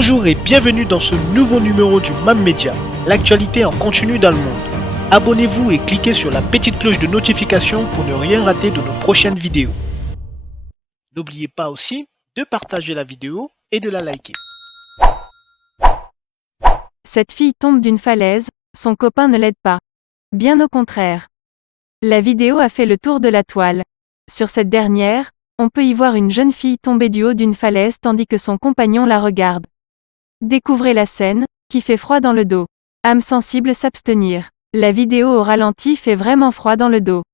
Bonjour et bienvenue dans ce nouveau numéro du MAM Media, l'actualité en continu dans le monde. Abonnez-vous et cliquez sur la petite cloche de notification pour ne rien rater de nos prochaines vidéos. N'oubliez pas aussi de partager la vidéo et de la liker. Cette fille tombe d'une falaise, son copain ne l'aide pas. Bien au contraire. La vidéo a fait le tour de la toile. Sur cette dernière, on peut y voir une jeune fille tomber du haut d'une falaise tandis que son compagnon la regarde. Découvrez la scène, qui fait froid dans le dos. Âme sensible s'abstenir. La vidéo au ralenti fait vraiment froid dans le dos.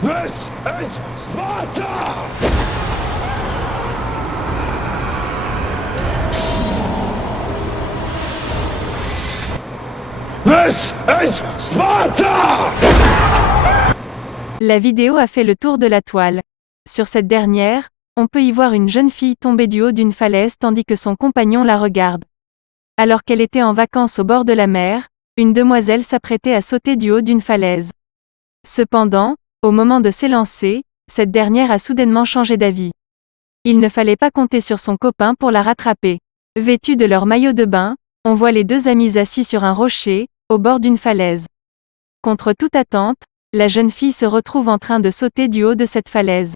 This is Sparta! This is Sparta! La vidéo a fait le tour de la toile. Sur cette dernière, on peut y voir une jeune fille tomber du haut d'une falaise tandis que son compagnon la regarde. Alors qu'elle était en vacances au bord de la mer, une demoiselle s'apprêtait à sauter du haut d'une falaise. Cependant, au moment de s'élancer, cette dernière a soudainement changé d'avis. Il ne fallait pas compter sur son copain pour la rattraper. Vêtus de leur maillot de bain, on voit les deux amis assis sur un rocher, au bord d'une falaise. Contre toute attente, la jeune fille se retrouve en train de sauter du haut de cette falaise.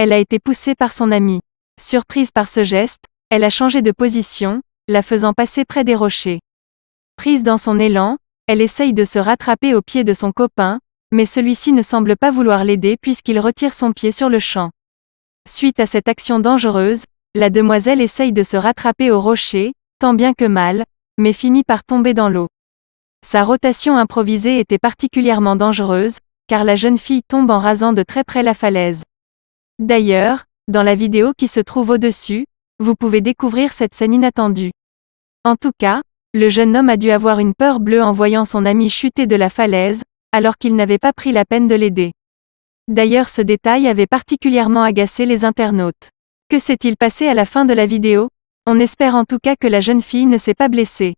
Elle a été poussée par son ami. Surprise par ce geste, elle a changé de position, la faisant passer près des rochers. Prise dans son élan, elle essaye de se rattraper au pied de son copain, mais celui-ci ne semble pas vouloir l'aider puisqu'il retire son pied sur le champ. Suite à cette action dangereuse, la demoiselle essaye de se rattraper au rocher, tant bien que mal, mais finit par tomber dans l'eau. Sa rotation improvisée était particulièrement dangereuse, car la jeune fille tombe en rasant de très près la falaise. D'ailleurs, dans la vidéo qui se trouve au-dessus, vous pouvez découvrir cette scène inattendue. En tout cas, le jeune homme a dû avoir une peur bleue en voyant son ami chuter de la falaise, alors qu'il n'avait pas pris la peine de l'aider. D'ailleurs, ce détail avait particulièrement agacé les internautes. Que s'est-il passé à la fin de la vidéo? On espère en tout cas que la jeune fille ne s'est pas blessée.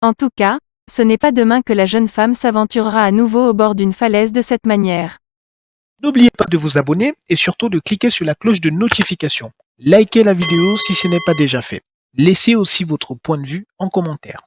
En tout cas, ce n'est pas demain que la jeune femme s'aventurera à nouveau au bord d'une falaise de cette manière. N'oubliez pas de vous abonner et surtout de cliquer sur la cloche de notification. Likez la vidéo si ce n'est pas déjà fait. Laissez aussi votre point de vue en commentaire.